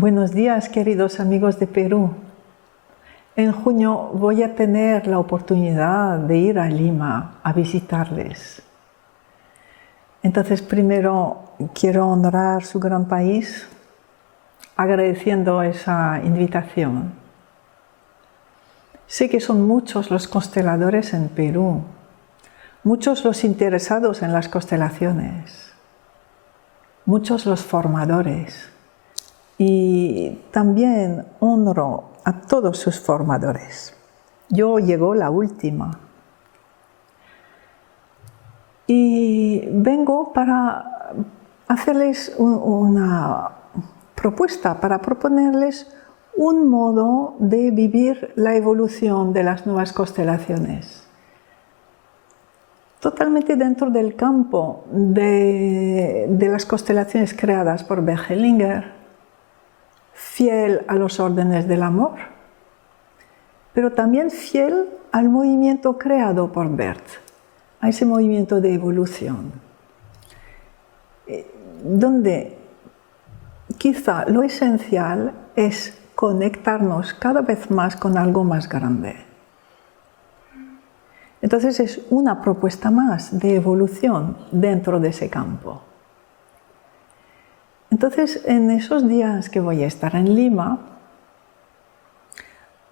Buenos días, queridos amigos de Perú. En junio voy a tener la oportunidad de ir a Lima a visitarles. Entonces, primero quiero honrar su gran país agradeciendo esa invitación. Sé que son muchos los consteladores en Perú, muchos los interesados en las constelaciones, muchos los formadores. Y también honro a todos sus formadores. Yo llegó la última. Y vengo para hacerles una propuesta, para proponerles un modo de vivir la evolución de las nuevas constelaciones. Totalmente dentro del campo de las constelaciones creadas por Bert Hellinger, fiel a los órdenes del amor, pero también fiel al movimiento creado por Bert, a ese movimiento de evolución, donde quizá lo esencial es conectarnos cada vez más con algo más grande. Entonces es una propuesta más de evolución dentro de ese campo. Entonces, en esos días que voy a estar en Lima,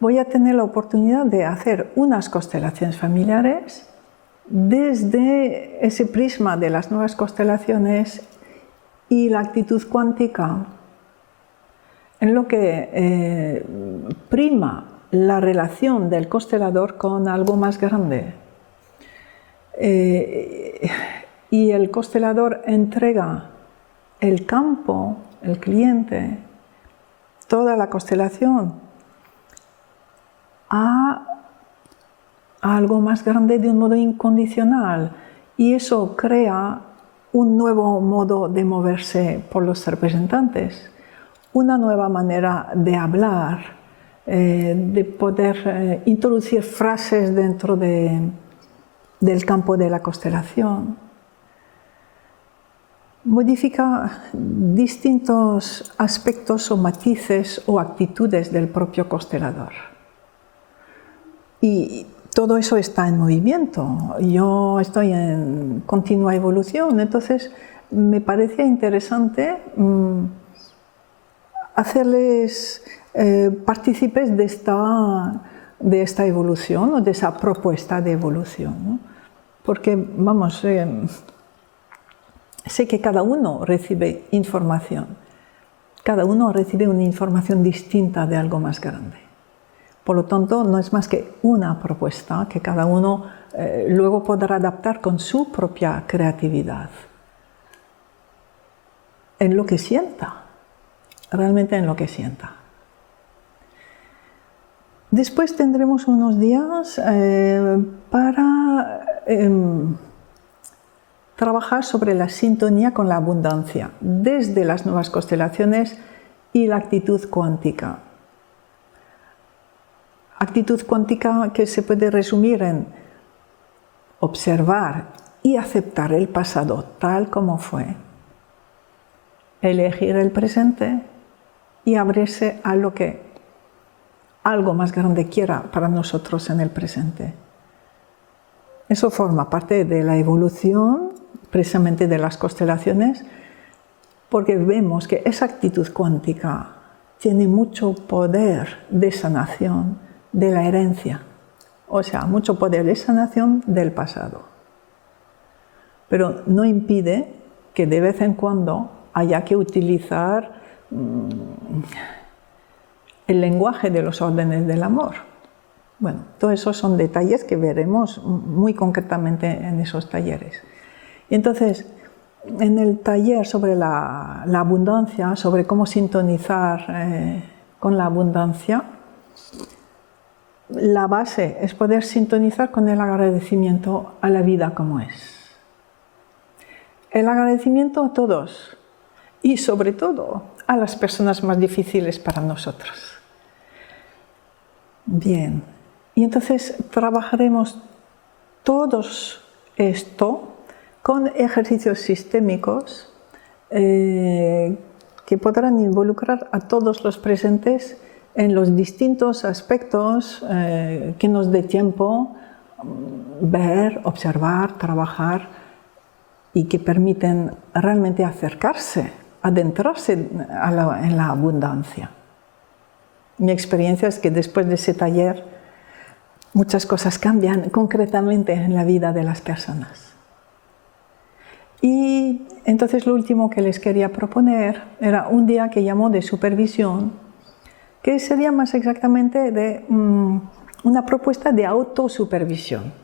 voy a tener la oportunidad de hacer unas constelaciones familiares desde ese prisma de las nuevas constelaciones y la actitud cuántica, en lo que prima la relación del constelador con algo más grande. Y el constelador entrega el campo, el cliente, toda la constelación a algo más grande de un modo incondicional, y eso crea un nuevo modo de moverse por los representantes, una nueva manera de hablar, de poder introducir frases dentro del campo de la constelación. Modifica distintos aspectos o matices o actitudes del propio constelador. Y todo eso está en movimiento. Yo estoy en continua evolución, entonces me parecía interesante hacerles partícipes de esta evolución o de esa propuesta de evolución, ¿no? Porque, vamos, sé que cada uno recibe información, cada uno recibe una información distinta de algo más grande. Por lo tanto, no es más que una propuesta que cada uno luego podrá adaptar con su propia creatividad, en lo que sienta, realmente en lo que sienta. Después tendremos unos días para trabajar sobre la sintonía con la abundancia, desde las nuevas constelaciones y la actitud cuántica. Actitud cuántica que se puede resumir en observar y aceptar el pasado tal como fue, elegir el presente y abrirse a lo que algo más grande quiera para nosotros en el presente. Eso forma parte de la evolución precisamente de las constelaciones, porque vemos que esa actitud cuántica tiene mucho poder de sanación de la herencia, o sea, mucho poder de sanación del pasado. Pero no impide que de vez en cuando haya que utilizar el lenguaje de los órdenes del amor. Bueno, todos esos son detalles que veremos muy concretamente en esos talleres. Y entonces, en el taller sobre la abundancia, sobre cómo sintonizar con la abundancia, la base es poder sintonizar con el agradecimiento a la vida como es. El agradecimiento a todos y sobre todo a las personas más difíciles para nosotros. Bien, y entonces trabajaremos todos esto con ejercicios sistémicos que podrán involucrar a todos los presentes en los distintos aspectos que nos dé tiempo ver, observar, trabajar y que permiten realmente acercarse, adentrarse en la abundancia. Mi experiencia es que después de ese taller muchas cosas cambian concretamente en la vida de las personas. Y entonces lo último que les quería proponer era un día que llamo de supervisión, que sería más exactamente de una propuesta de autosupervisión.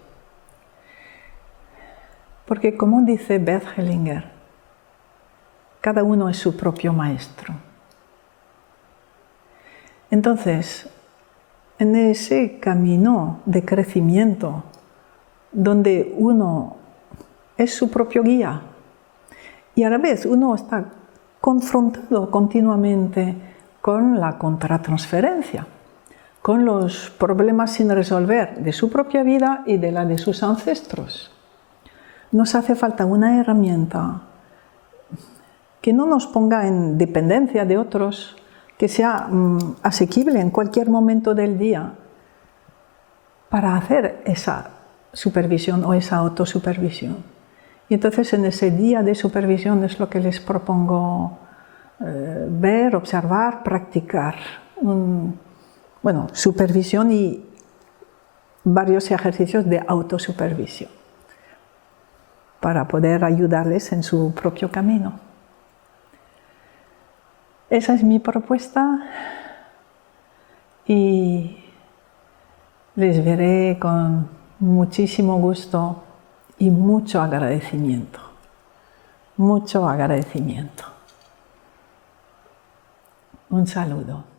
Porque como dice Bert Hellinger, cada uno es su propio maestro. Entonces, en ese camino de crecimiento, donde uno es su propio guía y a la vez uno está confrontado continuamente con la contratransferencia, con los problemas sin resolver de su propia vida y de la de sus ancestros. Nos hace falta una herramienta que no nos ponga en dependencia de otros, que sea asequible en cualquier momento del día para hacer esa supervisión o esa autosupervisión. Y entonces en ese día de supervisión es lo que les propongo ver, observar, practicar. Supervisión y varios ejercicios de autosupervisión para poder ayudarles en su propio camino. Esa es mi propuesta y les veré con muchísimo gusto y mucho agradecimiento. Mucho agradecimiento. Un saludo.